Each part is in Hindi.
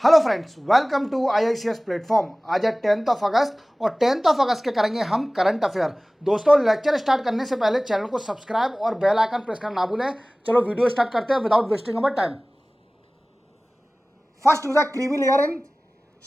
Hello friends, welcome to IICS platform. आज है 10th ऑफ अगस्त और 10th ऑफ अगस्त के करेंगे हम करंट अफेयर। दोस्तों, लेक्चर स्टार्ट करने से पहले चैनल को सब्सक्राइब और बेल आइकन प्रेस करना ना भूलें। चलो वीडियो स्टार्ट करते हैं without wasting our time. First is the creamy layer in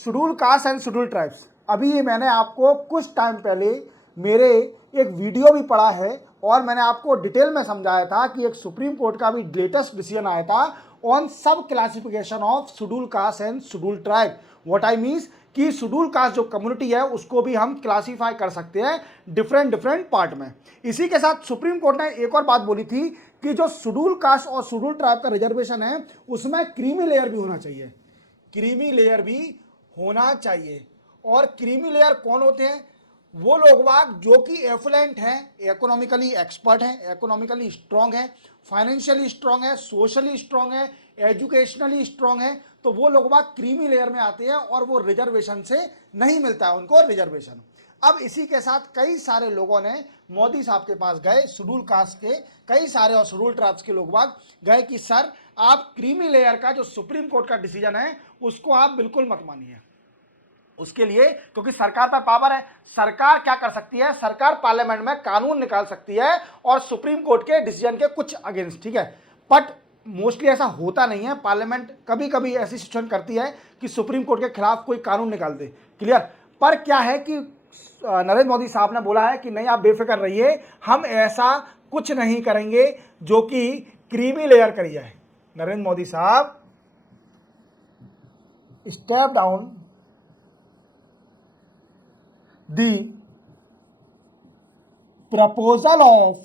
schedule caste and schedule tribes. अभी मैंने आपको कुछ टाइम पहले मेरे एक वीडियो भी पढ़ा है और मैंने आपको डिटेल में समझाया था कि एक सुप्रीम कोर्ट का भी लेटेस्ट डिसीजन आया था ऑन सब classification of schedule caste and schedule tribe. What I means कि शेड्यूल कास्ट जो कम्युनिटी है उसको भी हम क्लासीफाई कर सकते हैं डिफरेंट पार्ट में। इसी के साथ सुप्रीम कोर्ट ने एक और बात बोली थी कि जो शेड्यूल कास्ट और शेड्यूल ट्राइब का रिजर्वेशन है उसमें क्रीमी लेयर भी होना चाहिए। क्रीमी लेयर भी होना चाहिए। और क्रीमी लेयर कौन होते हैं? वो लोग बाग जो कि एफ्लुएंट हैं, इकोनॉमिकली एक्सपर्ट हैं, इकोनॉमिकली स्ट्रांग है, फाइनेंशियली स्ट्रांग है, सोशली स्ट्रांग है, एजुकेशनली स्ट्रांग है। तो वो लोग बाग क्रीमी लेयर में आते हैं और वो रिजर्वेशन से नहीं मिलता है उनको रिजर्वेशन। अब इसी के साथ कई सारे लोगों ने मोदी साहब के पास गए, शेड्यूल कास्ट के कई सारे और शेड्यूल ट्राइब्स के लोग बाग गए कि सर आप क्रीमी लेयर का जो सुप्रीम कोर्ट का डिसीजन है उसको आप बिल्कुल मत मानिए। उसके लिए क्योंकि सरकार पर पावर है, सरकार क्या कर सकती है, सरकार पार्लियामेंट में कानून निकाल सकती है और सुप्रीम कोर्ट के डिसीजन के कुछ अगेंस्ट, ठीक है। बट मोस्टली ऐसा होता नहीं है। पार्लियामेंट कभी कभी ऐसी सिचुएशन करती है कि सुप्रीम कोर्ट के खिलाफ कोई कानून निकाल दे, क्लियर। पर क्या है कि नरेंद्र मोदी साहब ने बोला है कि नहीं, आप बेफिक्र रहिए, हम ऐसा कुछ नहीं करेंगे जो कि क्रीमी लेयर करी जाए। नरेंद्र मोदी साहब step down the proposal of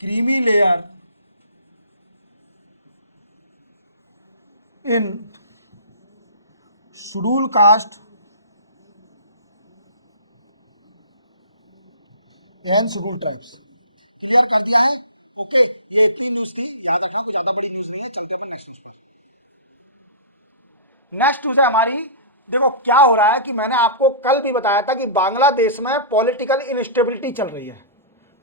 creamy layer in schedule caste and schedule tribes। Clear कर दिया है? ओके, ये इतनी न्यूज थी, याद रखना, कोई ज्यादा बड़ी न्यूज नहीं है। चलते अपन नेक्स्ट न्यूज पे। नेक्स्ट न्यूज है हमारी। देखो क्या हो रहा है कि मैंने आपको कल भी बताया था कि बांग्लादेश में पॉलिटिकल इनस्टेबिलिटी चल रही है।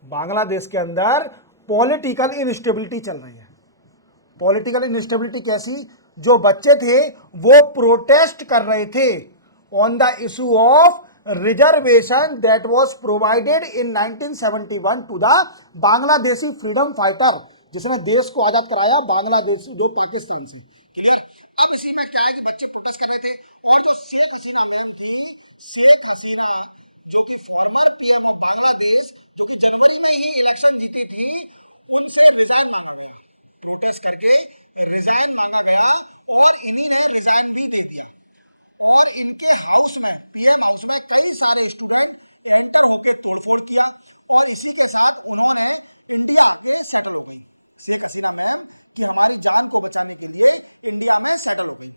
बांग्लादेश के अंदर पॉलिटिकल इनस्टेबिलिटी चल रही है। पॉलिटिकल इनस्टेबिलिटी कैसी? जो बच्चे थे वो प्रोटेस्ट कर रहे थे on the issue of reservation that was provided in 1971 to the Bangladeshi freedom fighter, जिसने देश को आजाद कराया बांग्लादेश जो पाकिस्तान से, क्लियर। अब इसी में क्या है कि बच्चे प्रोटेस्ट कर रहे थे और जो शेख हसीना मैम थी, शेख हसीना जो कि फॉर्मर पीएम ऑफ बांग्लादेश, जो कि जनवरी में ही इलेक्शन जीती थी, उनसे रिजाइन मांगा गया। प्रोटेस्ट करके रिजाइन मांगा गया और इन्हीं ने रिजाइन भी दे दिया। और इनके हाउस में, पीएम हाउस में, कई सारे स्टूडेंट एंटर होकर तोड़फोड़ किया और इसी के साथ उन्होंने इंडिया को सेटल हो गई। शेख हसीना मैम कि हमारी जान को बचाने के लिए इंडिया में सेटल हुई।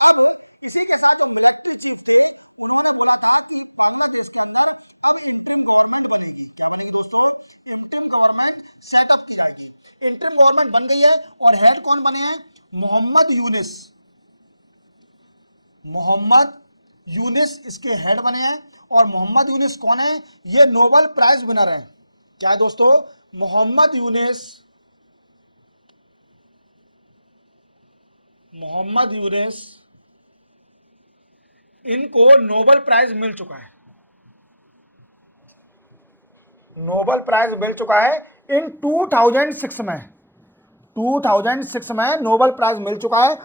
अब इसी के साथ मिलिट्री चीफ थे, उन्होंने बोला था कि बांग्लादेश के अंदर अब इंटरिम गवर्नमेंट बनेगी। क्या बनेगी दोस्तों? इंटरिम गवर्नमेंट सेटअप की जाएगी। इंटरिम गवर्नमेंट बन गई है और हेड कौन बने हैं? मोहम्मद यूनिस। मोहम्मद यूनिस इसके हेड बने हैं। और मोहम्मद यूनिस कौन है? ये नोबेल प्राइज विनर है। क्या है दोस्तों? मोहम्मद यूनिस, मोहम्मद यूनिस इनको नोबेल प्राइज मिल चुका है। नोबेल प्राइज मिल चुका है इन 2006 में। 2006 में नोबेल प्राइज मिल चुका है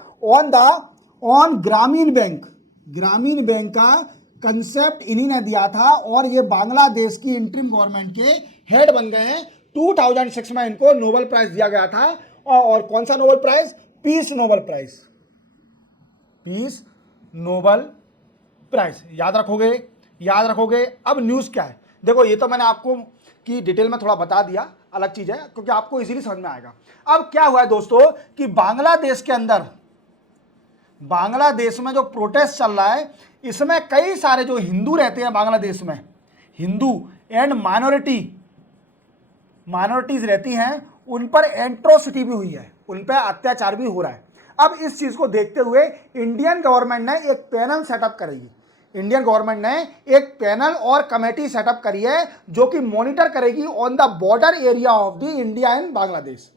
ऑन ग्रामीण बैंक। ग्रामीण बैंक का कंसेप्ट इन्हीं ने दिया था और ये बांग्लादेश की इंटरिम गवर्नमेंट के हेड बन गए हैं। 2006 में इनको नोबेल प्राइज दिया गया था। और कौन सा Nobel prize? Peace Nobel prize. Peace Nobel prize, याद रखोगे, याद रखोगे। अब न्यूज क्या है? देखो ये तो मैंने आपको की डिटेल में थोड़ा बता दिया, अलग चीज है क्योंकि आपको इजीली समझ में आएगा। अब क्या हुआ है दोस्तों कि बांग्लादेश के अंदर, बांग्लादेश में जो प्रोटेस्ट चल रहा है इसमें कई सारे जो हिंदू रहते हैं बांग्लादेश में, हिंदू एंड माइनॉरिटीज रहती हैं, उन पर एट्रोसिटी भी हुई है, उन पर अत्याचार भी हो रहा है। अब इस चीज को देखते हुए इंडियन गवर्नमेंट ने एक पैनल सेटअप करेगी। इंडियन गवर्नमेंट ने एक पैनल और कमेटी सेटअप करी है जो कि मॉनिटर करेगी on the border area of the India and Bangladesh.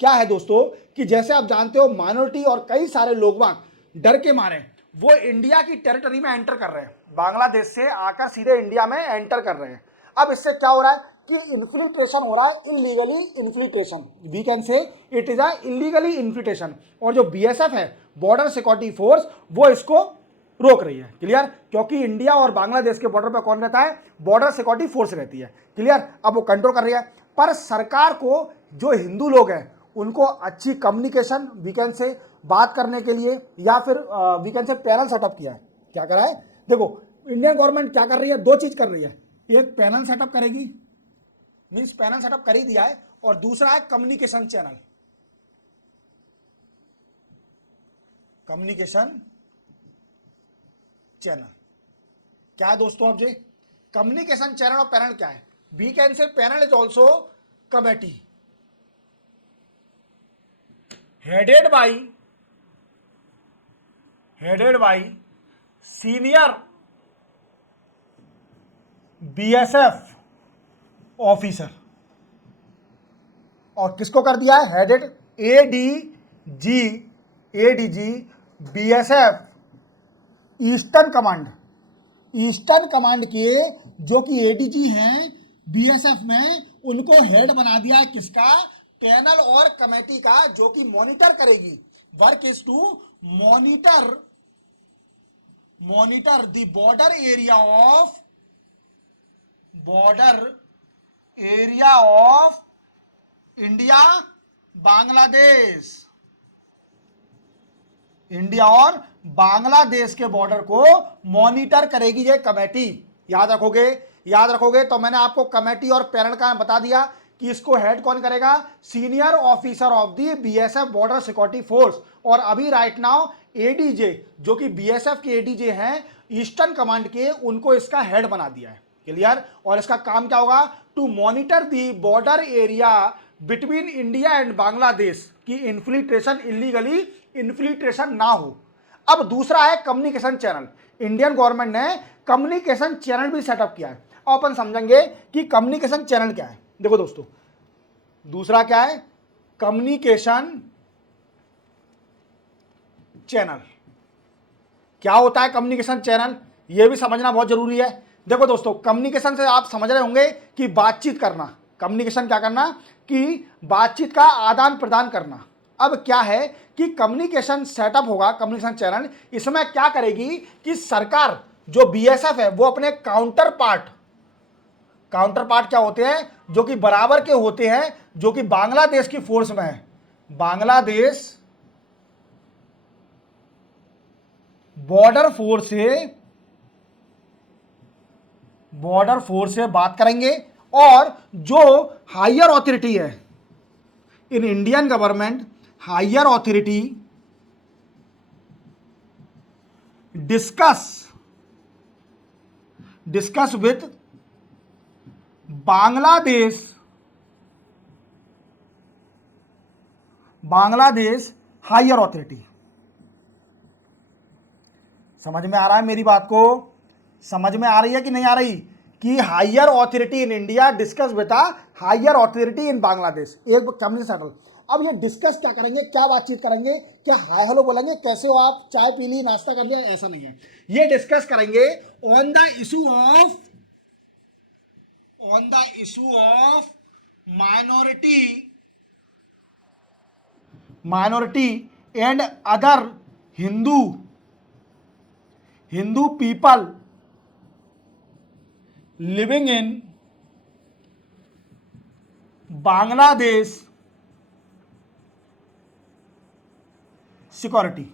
क्या है दोस्तों कि जैसे आप जानते हो माइनॉरिटी और कई सारे लोग वहां डर के मारे वो इंडिया की टेरिटरी में एंटर कर रहे हैं, बांग्लादेश से आकर सीधे इंडिया में एंटर कर रहे हैं। अब इससे क्या हो रहा है कि इन्फिल्ट्रेशन हो रहा है, illegally infiltration, we can say it is a illegally infiltration. और जो बीएसएफ है बॉर्डर सिक्योरिटी फोर्स वो इसको रोक रही है। क्लियर? क्योंकि इंडिया और बांग्लादेश के बॉर्डर पर कौन रहता है? बॉर्डर सिक्योरिटी फोर्स रहती है। क्लियर? अब वो कंट्रोल कर रही है। पर सरकार को जो हिंदू लोग हैं उनको अच्छी कम्युनिकेशन वीकेंड से बात करने के लिए या फिर वीकेंड से पैनल सेटअप किया है। क्या करा है? देखो इंडियन गवर्नमेंट क्या कर रही है, दो चीज कर रही है। एक पैनल सेटअप करेगी, मींस पैनल सेटअप कर ही दिया है, और दूसरा है कम्युनिकेशन चैनल। कम्युनिकेशन चैनल क्या है दोस्तों? अब जे कम्युनिकेशन चैनल और पैनल क्या है? We can say panel is also committee headed by senior BSF officer. और किसको कर दिया है? Headed ADG BSF eastern command के जो कि एडीजी हैं बीएसएफ में, उनको हेड बना दिया है। किसका? पैनल और कमेटी का, जो कि मॉनिटर करेगी। Work is to monitor the border area of India और बांग्लादेश के बॉर्डर को मॉनिटर करेगी ये कमेटी। याद रखोगे। तो मैंने आपको कमेटी और पैनल का बता दिया कि इसको हेड कौन करेगा? Senior officer of the BSF border security force. और अभी राइट नाउ एडीजे, जो कि बीएसएफ के एडीजे हैं ईस्टर्न कमांड के, उनको इसका हेड बना दिया है। क्लियर? और इसका काम क्या होगा? To monitor the border area between India and Bangladesh की इन्फिल्ट्रेशन, इलीगली इन्फिल्ट्रेशन ना हो। अब दूसरा है कम्युनिकेशन चैनल। इंडियन गवर्नमेंट ने कम्युनिकेशन चैनल भी सेटअप किया है। अब अपन समझेंगे कि कम्युनिकेशन चैनल क्या है। देखो दोस्तों, दूसरा क्या है? Communication channel. क्या होता है कम्युनिकेशन चैनल? यह भी समझना बहुत जरूरी है। देखो दोस्तों, कम्युनिकेशन से आप समझ रहे होंगे कि बातचीत करना। कम्युनिकेशन क्या करना? कि बातचीत का आदान प्रदान करना। अब क्या है कि कम्युनिकेशन सेटअप होगा, कम्युनिकेशन चैनल। इसमें क्या करेगी कि सरकार जो बीएसएफ है वो अपने काउंटर पार्ट क्या होते हैं? जो कि बराबर के होते हैं, जो कि बांग्लादेश की फोर्स में है। बांग्लादेश बॉर्डर फोर्स से बात करेंगे। और जो हायर अथॉरिटी है in Indian government, higher authority discuss with Bangladesh higher authority. समझ में आ रहा है मेरी बात को? समझ में आ रही है कि नहीं आ रही? कि higher authority in India discuss with higher authority in Bangladesh, एक कम्युनिकेशन सेटल। अब ये डिस्कस क्या करेंगे? क्या बातचीत करेंगे? क्या हाय हेलो बोलेंगे, कैसे हो आप, चाय पी ली, नाश्ता कर लिया? ऐसा नहीं है। ये डिस्कस करेंगे on the issue of minority and other Hindu people living in Bangladesh security.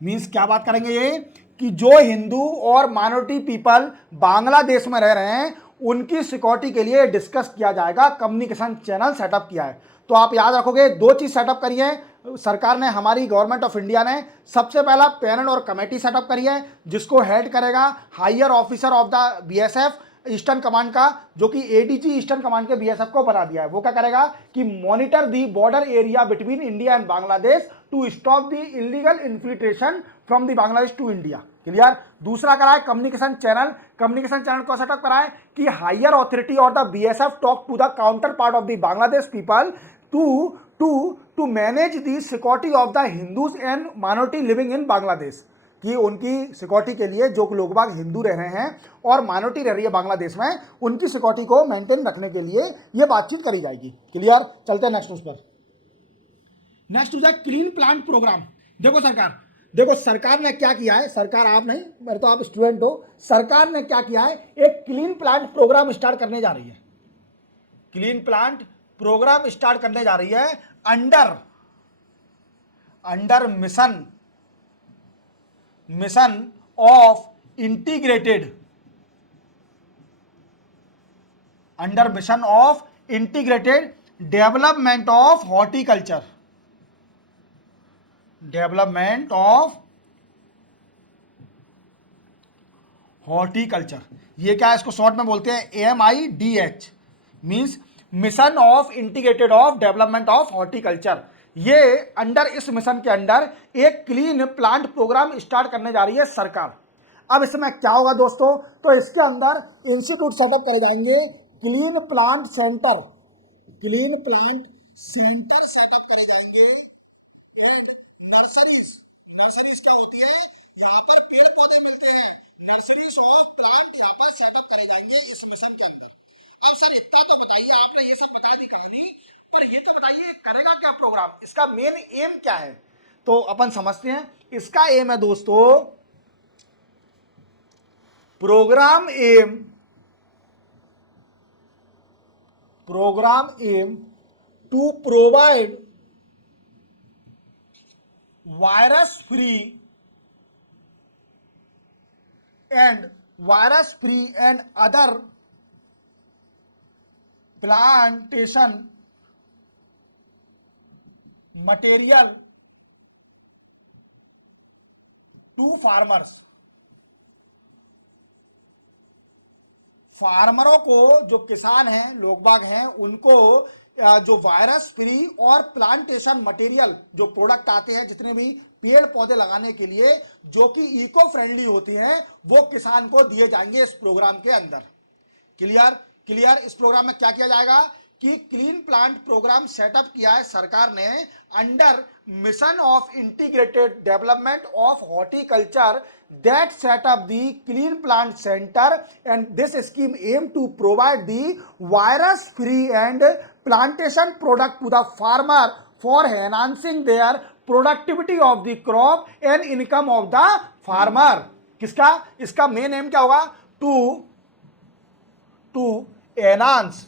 Means क्या बात करेंगे ये कि जो हिंदू और माइनॉरिटी पीपल बांग्लादेश में रह रहे हैं उनकी सिक्योरिटी के लिए डिस्कस किया जाएगा। कम्युनिकेशन चैनल सेटअप किया है। तो आप याद रखोगे, दो चीज सेटअप करी है सरकार ने, हमारी गवर्नमेंट ऑफ इंडिया ने। सबसे पहला पैनल और कमेटी सेटअप करी है, जिसको हेड करेगा higher officer of the BSF eastern command का, जो कि एडीजी ईस्टर्न कमांड के बीएसएफ को बना दिया है। वो क्या करेगा कि monitor the border area between India and Bangladesh to stop the illegal infiltration from the Bangladesh to India. Clear? दूसरा करा है कम्युनिकेशन चैनल। कम्युनिकेशन चैनल को सेटअप करा है कि हायर अथॉरिटी और the BSF talk to the counterpart of the Bangladesh people to to to manage the security of the Hindus and minority living in Bangladesh, कि उनकी सिक्योरिटी के लिए जो लोग बाग हिंदू रह रहे हैं और माइनॉरिटी रह रही है बांग्लादेश में, उनकी सिक्योरिटी को मेंटेन रखने के लिए ये बातचीत करी जाएगी। क्लियर? चलते हैं नेक्स्ट न्यूज पर। नेक्स्ट न्यूज है क्लीन प्लांट प्रोग्राम। देखो सरकार ने क्या किया है, सरकार आप नहीं, मेरे तो आप स्टूडेंट हो, सरकार ने क्या किया है, एक क्लीन प्लांट प्रोग्राम स्टार्ट करने जा रही है। क्लीन प्लांट प्रोग्राम स्टार्ट करने जा रही है under mission of integrated development of horticulture. ये क्या है, इसको शॉर्ट में बोलते हैं MIDH, means mission of integrated of development of horticulture. ये अंडर, इस मिशन के अंडर एक क्लीन प्लांट प्रोग्राम स्टार्ट करने जा रही है सरकार। अब इसमें क्या होगा दोस्तों, तो इसके अंदर इंस्टीट्यूट सेटअप करे जाएंगे, क्लीन प्लांट सेंटर सेटअप करे जाएंगे। नर्सरीज क्या होती है, यहाँ पर पेड़ पौधे मिलते हैं, नर्सरीज ऑफ प्लांट यहाँ पर सेटअप करे जाएंगे इस मिशन के अंदर। अब सर इतना तो बताइए, आपने ये सब बता दी कहानी, पर ये तो बताइए करेगा क्या प्रोग्राम, इसका मेन एम क्या है, तो अपन समझते हैं। इसका एम है दोस्तों, program aim to provide virus free and other plantation material to फार्मरों को, जो किसान हैं, लोग बाग हैं, उनको जो वायरस फ्री और प्लांटेशन मटेरियल, जो प्रोडक्ट आते हैं जितने भी पेड़ पौधे लगाने के लिए जो कि इको फ्रेंडली होती हैं, वो किसान को दिए जाएंगे इस प्रोग्राम के अंदर। क्लियर? इस प्रोग्राम में क्या किया जाएगा कि क्लीन प्लांट प्रोग्राम सेटअप किया है सरकार ने under mission of integrated development of horticulture that set up the clean plant center, and this scheme aim to provide the virus free and plantation product to the farmer for enhancing their productivity of the crop and income of the farmer। किसका, इसका मेन एम क्या होगा, to enhance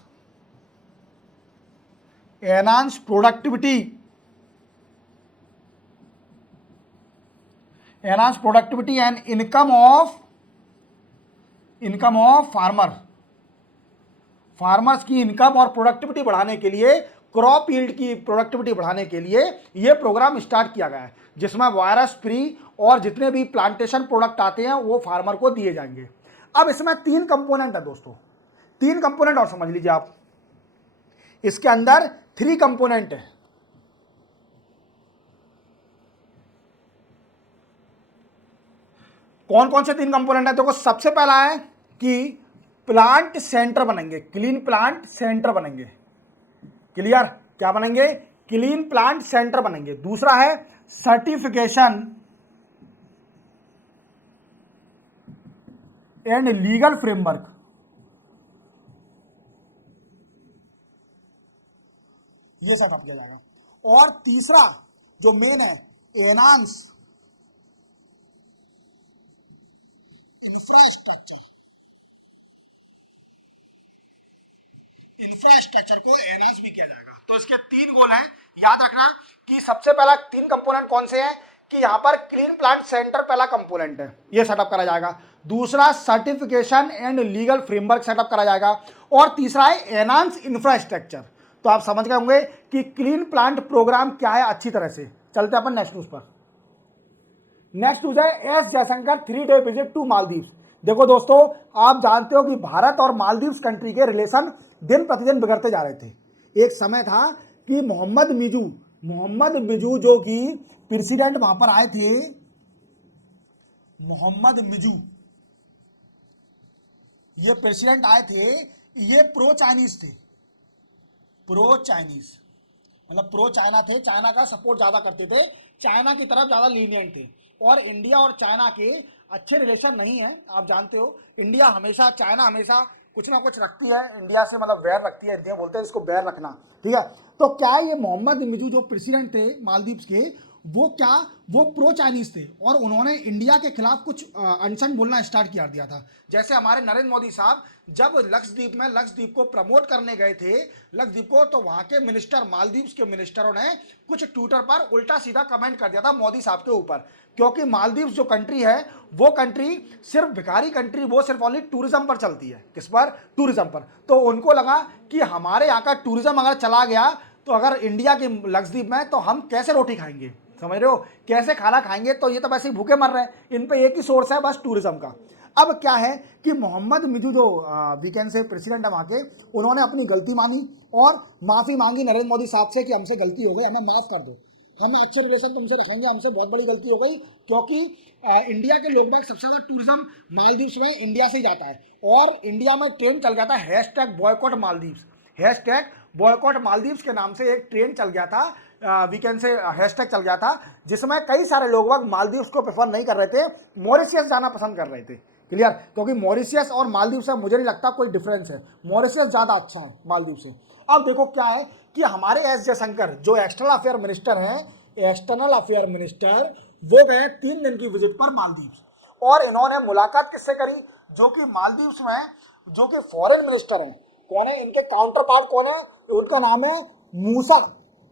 productivity and income of farmers की इनकम और प्रोडक्टिविटी बढ़ाने के लिए, क्रॉप यील्ड की प्रोडक्टिविटी बढ़ाने के लिए यह प्रोग्राम स्टार्ट किया गया है, जिसमें वायरस फ्री और जितने भी प्लांटेशन प्रोडक्ट आते हैं वो फार्मर को दिए जाएंगे। अब इसमें 3 कंपोनेंट है दोस्तों, 3 कंपोनेंट और समझ लीजिए आप, इसके अंदर 3 कंपोनेंट है। कौन कौन से 3 कंपोनेंट है, देखो सबसे पहला है कि प्लांट सेंटर बनेंगे, क्लीन प्लांट सेंटर बनेंगे। क्लियर? क्या बनेंगे, क्लीन प्लांट सेंटर बनेंगे। दूसरा है सर्टिफिकेशन एंड लीगल फ्रेमवर्क, ये सेटअप किया जाएगा। और तीसरा जो मेन है, एनहांस इंफ्रास्ट्रक्चर को एनहांस भी किया जाएगा। तो इसके 3 गोल हैं, याद रखना कि सबसे पहला 3 कंपोनेंट कौन से हैं, कि यहां पर क्लीन प्लांट सेंटर पहला कंपोनेंट है, ये सेटअप करा जाएगा। दूसरा certification and legal framework setup करा जाएगा। और तीसरा है एनहांस इंफ्रास्ट्रक्चर। तो आप समझ गए होंगे कि क्लीन प्लांट प्रोग्राम क्या है अच्छी तरह से। चलते अपन नेक्स्ट न्यूज पर। नेक्स्ट न्यूज है S Jaishankar 3 day visit to Maldives. देखो दोस्तों, आप जानते हो कि भारत और मालदीव्स कंट्री के रिलेशन दिन प्रतिदिन बिगड़ते जा रहे थे। एक समय था कि मोहम्मद मिजू जो कि प्रेसिडेंट वहां पर आए थे, मोहम्मद मिजू, ये प्रेसिडेंट आए थे, ये प्रो चाइनीज थे, प्रो चाइनीज। मतलब प्रो चाइना थे, चाइना का सपोर्ट ज़्यादा करते थे, चाइना की तरफ ज़्यादा लीनियंट थे। और इंडिया और चाइना के अच्छे रिलेशन नहीं है, आप जानते हो। इंडिया हमेशा, चाइना हमेशा कुछ ना कुछ रखती है इंडिया से, मतलब बैर रखती है, इंडिया बोलते हैं इसको बैर रखना, ठीक है। तो क्या है, ये मोहम्मद मिजू जो प्रेसिडेंट थे मालदीव्स के, वो क्या, वो प्रो चाइनीज थे और उन्होंने इंडिया के खिलाफ कुछ अनशन बोलना स्टार्ट किया दिया था। जैसे हमारे नरेंद्र मोदी साहब जब लक्षद्वीप में, लक्षद्वीप को प्रमोट करने गए थे, लक्षद्वीप को, तो वहां के मिनिस्टर, मालदीव्स के मिनिस्टरों ने कुछ ट्विटर पर उल्टा सीधा कमेंट कर दिया था मोदी साहब के ऊपर। क्योंकि मालदीव्स जो कंट्री है, वो कंट्री सिर्फ भिखारी कंट्री, वो सिर्फ ओनली टूरिज्म पर चलती है। किस पर? टूरिज्म पर। तो उनको लगा कि हमारे यहाँ का टूरिज्म अगर चला गया, तो अगर इंडिया के लक्षद्वीप में, तो हम कैसे रोटी खाएंगे, समझ रहे हो, कैसे खाना खाएंगे, तो ये तो वैसे ही भूखे मर रहे हैं, इन पे एक ही सोर्स है बस, टूरिज्म का। अब क्या है कि मोहम्मद मिजू जो वीकेंड से प्रेसिडेंट है वहाँ के, उन्होंने अपनी गलती मानी और माफ़ी मांगी नरेंद्र मोदी साहब से कि हमसे गलती हो गई, हमें माफ़ कर दो, हम अच्छे रिलेशन तुमसे रखेंगे, हमसे बहुत बड़ी गलती हो गई। क्योंकि इंडिया के लोग बाग सबसे ज़्यादा टूरिज्म मालदीव्स में इंडिया से ही जाता है। और इंडिया में ट्रेंड चल गया था hashtag boycott Maldives, hashtag boycott Maldives के नाम से एक ट्रेंड चल गया था, वीकेंड से हैशटैग चल गया था, जिसमें कई सारे लोग बाग मालदीव्स को प्रेफर नहीं कर रहे थे, मॉरिशियस जाना पसंद कर रहे थे। क्लियर? क्योंकि मॉरिशियस और मालदीव से मुझे नहीं लगता कोई डिफरेंस है, मॉरिशियस ज़्यादा अच्छा है मालदीव से। अब देखो क्या है कि हमारे एस जयशंकर जो एक्सटर्नल अफेयर मिनिस्टर हैं, एक्सटर्नल अफेयर मिनिस्टर, वो गए 3 दिन की विजिट पर मालदीव, और इन्होंने मुलाकात किससे करी? जो कि मालदीव्स में जो कि फॉरेन मिनिस्टर हैं, कौन है इनके काउंटर पार्ट, कौन है? उनका नाम है मूसा,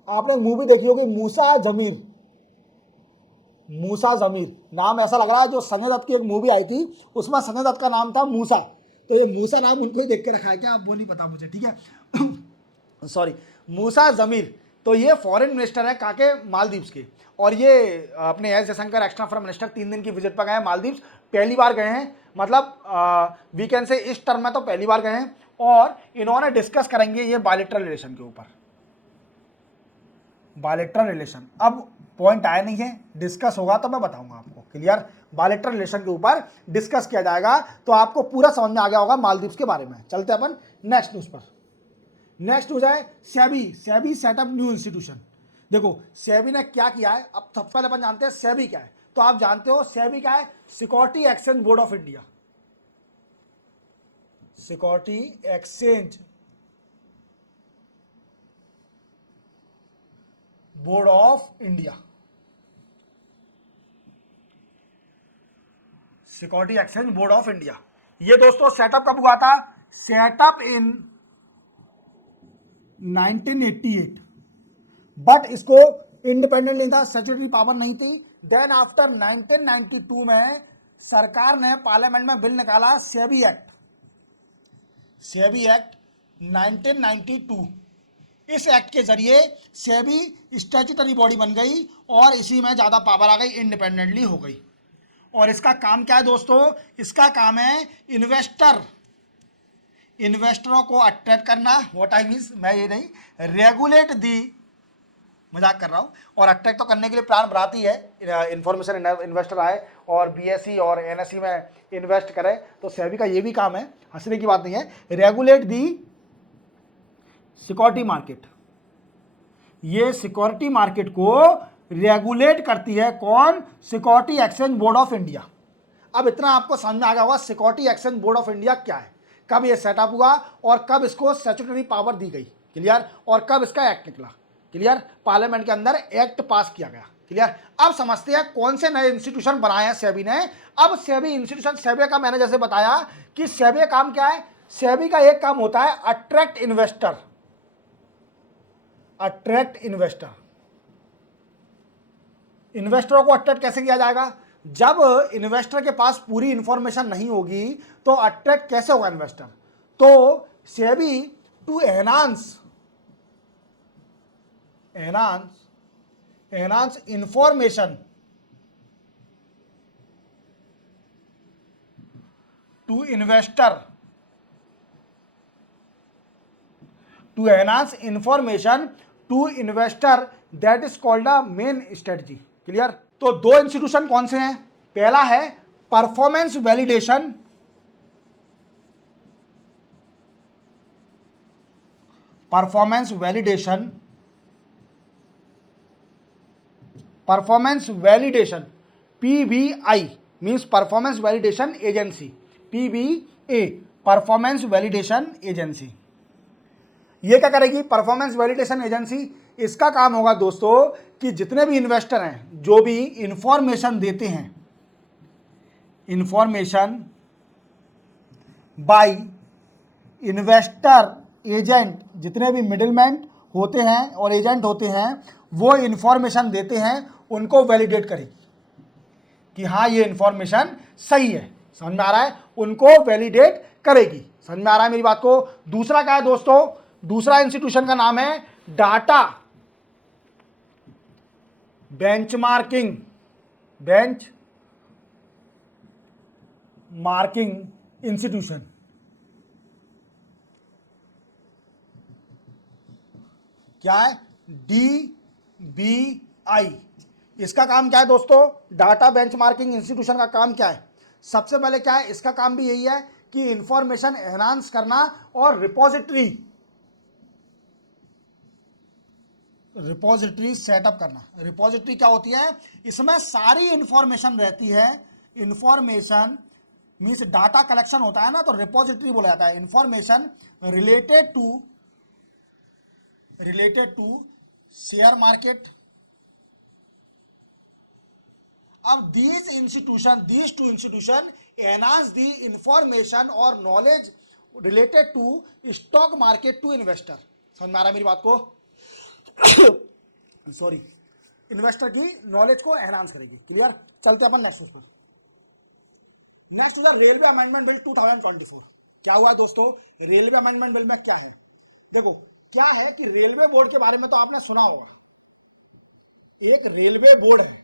आपने मूवी देखी होगी मूसा जमीर, मूसा जमीर नाम ऐसा लग रहा है, जो संजय दत्त की एक मूवी आई थी उसमें संजय दत्त का नाम था मूसा, तो ये मूसा नाम उनको ही देख के रखा है क्या, आप वो नहीं पता मुझे, ठीक है। सॉरी, मूसा जमीर। तो ये फॉरेन मिनिस्टर है काके मालदीव्स के, और ये अपने S Jaishankar extra foreign minister 3 दिन की विजिट पर गए हैं मालदीव्स, पहली बार गए हैं, मतलब वीकेंड से इस टर्म में तो पहली बार गए हैं, और इन्होंने डिस्कस करेंगे ये बायलैटरल रिलेशन के ऊपर, बायलैटरल रिलेशन। अब पॉइंट आया नहीं है, डिस्कस होगा तो मैं बताऊंगा आपको, क्लियर? बायलैटरल रिलेशन के ऊपर डिस्कस किया जाएगा, तो आपको पूरा समझ में आ गया होगा मालदीव्स के बारे में। चलते हैं अपन नेक्स्ट न्यूज पर। नेक्स्ट न्यूज है SEBI, SEBI setup new institution. देखो सेबी ने क्या किया है, अब सबसे पहले अपन जानते हैं सेबी क्या है। तो आप जानते हो सेबी क्या है? Security exchange board of India, security exchange board of India, security exchange board of India. ये दोस्तों सेटअप कब हुआ था? सेटअप इन 1988, बट इसको इंडिपेंडेंट नहीं था, स्टैट्यूटरी पावर नहीं थी। देन आफ्टर 1992 में सरकार ने पार्लियामेंट में बिल निकाला, सेबी एक्ट, सेबी एक्ट 1992। इस एक्ट के जरिए सेबी स्टैट्यूटरी बॉडी बन गई और इसी में ज़्यादा पावर आ गई, इंडिपेंडेंटली हो गई। और इसका काम क्या है दोस्तों? इसका काम है इन्वेस्टरों को अट्रैक्ट करना, व्हाट आई मींस, मैं ये नहीं, रेगुलेट दी, मजाक कर रहा हूँ, और अट्रैक्ट तो करने के लिए प्लान बनाती है, इंफॉर्मेशन इन्वेस्टर आए और बीएसई और एनएसई में इन्वेस्ट करे, तो सेबी का ये भी काम है, हंसने की बात नहीं है। रेगुलेट दी सिक्योरिटी मार्केट, ये सिक्योरिटी मार्केट को रेगुलेट करती है कौन? Security exchange board of India. अब इतना आपको समझ में आ गया होगा security exchange board of India क्या है, कब ये सेटअप हुआ और कब इसको स्टैट्यूटरी पावर दी गई, क्लियर? और कब इसका एक्ट निकला, क्लियर? पार्लियामेंट के अंदर एक्ट पास किया गया, क्लियर? अब समझते हैं कौन से नए इंस्टीट्यूशन बनाए हैं सेबी ने। अब सेबी इंस्टीट्यूशन, सेबी का मैंने जैसे बताया कि सेबी का काम क्या है, सेबी का एक काम होता है अट्रैक्ट इन्वेस्टर, अट्रैक्ट इन्वेस्टर। इन्वेस्टरों को अट्रैक्ट कैसे किया जाएगा? जब इन्वेस्टर के पास पूरी इंफॉर्मेशन नहीं होगी तो अट्रैक्ट कैसे होगा इन्वेस्टर? तो SEBI to enhance information to investor, to enhance information to investor, that is called a main strategy, clear? तो दो इंस्टीट्यूशन कौन से हैं? पहला है performance validation, performance validation performance validation, PVI means performance validation agency, PVA performance validation agency. ये क्या करेगी परफॉर्मेंस वैलिडेशन एजेंसी? इसका काम होगा दोस्तों कि जितने भी इन्वेस्टर हैं जो भी इंफॉर्मेशन देते हैं, इंफॉर्मेशन बाय इन्वेस्टर एजेंट, जितने भी मिडिलमैन होते हैं और एजेंट होते हैं वो इंफॉर्मेशन देते हैं, उनको वैलिडेट करेगी कि हाँ ये इंफॉर्मेशन सही है। समझ में आ रहा है? उनको वैलिडेट करेगी। समझ में आ रहा है मेरी बात को? दूसरा क्या है दोस्तों? दूसरा इंस्टीट्यूशन का नाम है data benchmarking, bench marking institution. क्या है? DBI। इसका काम क्या है दोस्तों? डाटा बेंचमार्किंग इंस्टीट्यूशन का काम क्या है? सबसे पहले क्या है इसका काम भी यही है कि इंफॉर्मेशन एनहांस करना और रिपोजिटरी सेटअप करना। रिपोजिटरी क्या होती है? इसमें सारी इंफॉर्मेशन रहती है। इंफॉर्मेशन मीन्स डाटा कलेक्शन होता है ना, तो रिपोजिटरी बोला जाता है। Information related to share market. अब these two institution enhance the information और knowledge related to stock market to investor। समझ में आ रहा है मेरी बात को? सॉरी, इन्वेस्टर की नॉलेज को एनहांस करेगी। क्लियर? चलते अपन नेक्स्ट पर। Next is railway amendment bill 2024। क्या हुआ दोस्तों? रेलवे अमेंडमेंट बिल में क्या है? देखो क्या है कि रेलवे बोर्ड के बारे में तो आपने सुना होगा। एक रेलवे बोर्ड है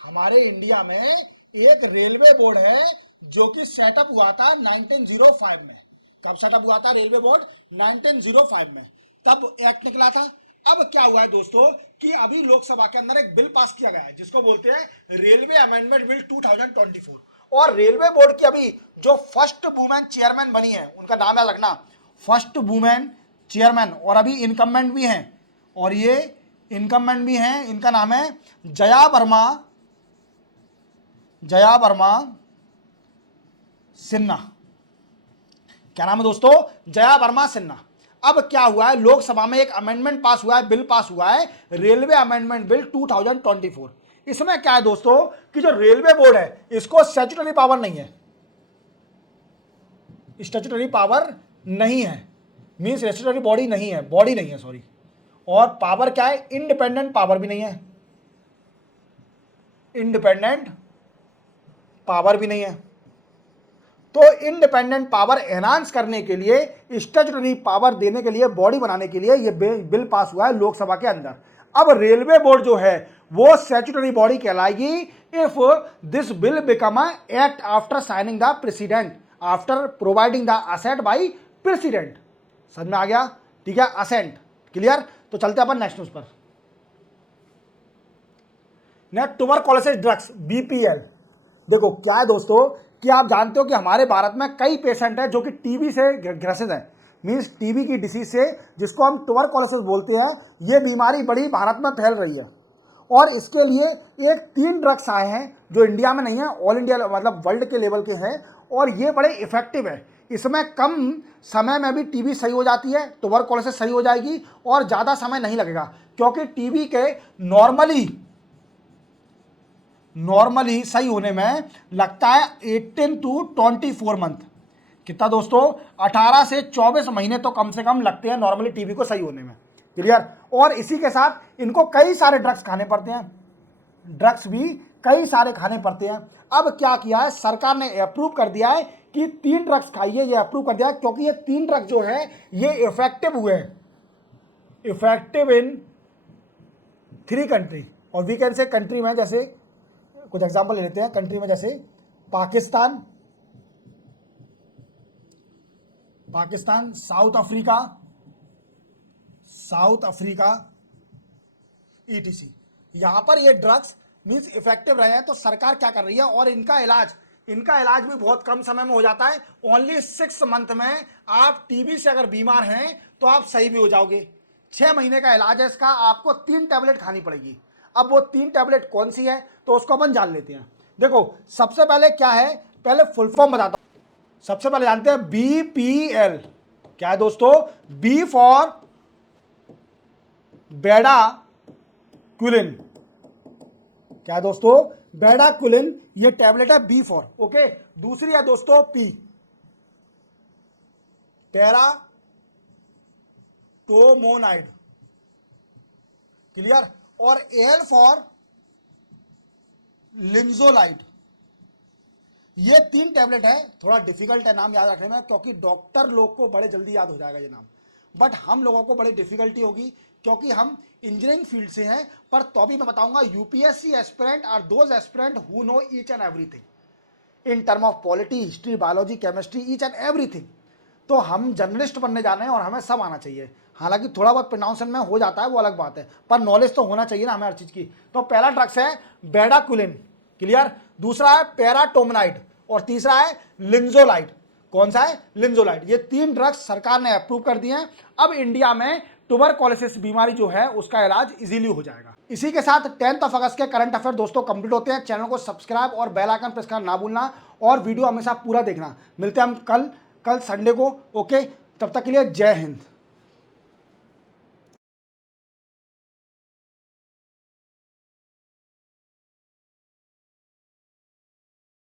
हमारे इंडिया में, एक रेलवे बोर्ड है जो कि सेटअप हुआ था 1905 में। कब सेटअप हुआ था रेलवे बोर्ड? 1905 में, तब एक्ट निकला था। अब क्या हुआ है दोस्तों कि अभी लोकसभा के अंदर एक बिल पास किया गया है जिसको बोलते हैं रेलवे अमेंडमेंट बिल 2024। और रेलवे बोर्ड की अभी जो फर्स्ट वुमेन चेयरमैन बनी है, उनका नाम है रखना, फर्स्ट वुमेन चेयरमैन, और अभी इनकम्बेंट भी हैं, और ये इनकम्बेंट भी हैं, इनका नाम है जया वर्मा सिन्हा। क्या नाम है दोस्तों? जया वर्मा सिन्हा। अब क्या हुआ है, लोकसभा में एक अमेंडमेंट पास हुआ है, बिल पास हुआ है, रेलवे अमेंडमेंट बिल 2024। इसमें क्या है दोस्तों कि जो रेलवे बोर्ड है इसको स्टैट्यूटरी पावर नहीं है, स्टैट्यूटरी पावर नहीं है, मींस स्टैट्यूटरी बॉडी नहीं है सॉरी। और पावर क्या है? इंडिपेंडेंट पावर भी नहीं है, इंडिपेंडेंट पावर भी नहीं है। तो इंडिपेंडेंट पावर एनहांस करने के लिए, स्टैट्यूटरी पावर देने के लिए, बॉडी बनाने के लिए ये बिल पास हुआ है लोकसभा के अंदर। अब रेलवे बोर्ड जो है वो स्टैट्यूटरी बॉडी कहलाएगी if this bill become a act after signing the president, after providing the assent by president. समझ में आ गया? ठीक है, असेंट। क्लियर? तो चलते अपन नेक्स्ट न्यूज पर। Next tuberculosis drugs, BPL। देखो क्या है दोस्तों कि आप जानते हो कि हमारे भारत में कई पेशेंट हैं जो कि टीबी से ग्रसित हैं, मीन्स टीबी की डिसीज से, जिसको हम ट्यूबरकुलोसिस बोलते हैं। ये बीमारी बड़ी भारत में फैल रही है और इसके लिए 3 ड्रग्स आए हैं जो इंडिया में नहीं है, ऑल इंडिया मतलब वर्ल्ड के लेवल के हैं, और ये बड़े इफेक्टिव है। इसमें कम समय में भी टीबी सही हो जाती है, ट्यूबरकुलोसिस सही हो जाएगी और ज़्यादा समय नहीं लगेगा, क्योंकि टीबी के नॉर्मली सही होने में लगता है 18 to 24 मंथ। कितना दोस्तों? 18 से 24 महीने तो कम से कम लगते हैं नॉर्मली टीबी को सही होने में। क्लियर? और इसी के साथ इनको कई सारे ड्रग्स खाने पड़ते हैं, ड्रग्स भी कई सारे खाने पड़ते हैं। अब क्या किया है सरकार ने? अप्रूव कर दिया है कि 3 ड्रग्स खाइए, ये अप्रूव कर दिया है, क्योंकि ये 3 ड्रग्स जो है ये इफेक्टिव हुए हैं, इफेक्टिव इन 3 कंट्री। और वी कैन से कंट्री में जैसे कुछ एग्जांपल ले लेते हैं, कंट्री में जैसे पाकिस्तान, साउथ अफ्रीका ETC। यहां पर ये ड्रग्स मींस इफेक्टिव रहे हैं, तो सरकार क्या कर रही है, और इनका इलाज भी बहुत कम समय में हो जाता है। ओनली 6 मंथ में आप टीबी से अगर बीमार हैं तो आप सही भी हो जाओगे। 6 महीने का इलाज है इसका, आपको 3 टैबलेट खानी पड़ेगी। अब वो 3 टैबलेट कौन सी है तो उसको अपन जान लेते हैं। देखो सबसे पहले क्या है, पहले फुल फॉर्म बताता हूं। सबसे पहले जानते हैं BPL क्या है दोस्तों, बी फॉर बेडाक्विलिन। क्या है दोस्तों, बेडाक्विलिन, ये टैबलेट है बी फॉर। ओके, दूसरी है दोस्तों पी, पैराटोमोनाइड, क्लियर, और एल फॉर लिंजोलाइड। ये 3 टैबलेट है, थोड़ा डिफिकल्ट है नाम याद रखने में, क्योंकि डॉक्टर लोग को बड़े जल्दी याद हो जाएगा ये नाम, बट हम लोगों को बड़ी डिफिकल्टी होगी क्योंकि हम इंजीनियरिंग फील्ड से हैं। पर तो भी मैं बताऊंगा, UPSC aspirant are those aspirant who know each and everything in term of polity, history, biology, chemistry, each and everything. तो हम जर्नलिस्ट बनने जा रहे हैं और हमें सब आना चाहिए। हालांकि थोड़ा बहुत प्रोनाउंसिएशन में हो जाता है वो अलग बात है, पर नॉलेज तो होना चाहिए ना हमें हर चीज की। तो पहला ड्रग्स है बेडाक्विलिन, क्लियर, दूसरा है पैराटोमनाइड और तीसरा है लिंजोलाइड। कौन सा है, लिंजोलाइड। ये 3 ड्रग्स सरकार ने अप्रूव कर दिए हैं। अब इंडिया में ट्यूबरकुलोसिस बीमारी जो है उसका इलाज इजीली हो जाएगा। इसी के साथ 10 अगस्त के करंट अफेयर दोस्तों कंप्लीट होते हैं। चैनल को सब्सक्राइब और बेल आइकन प्रेस करना ना भूलना और वीडियो हमेशा पूरा देखना। मिलते हैं हम कल संडे को। ओके, तब तक के लिए जय हिंद।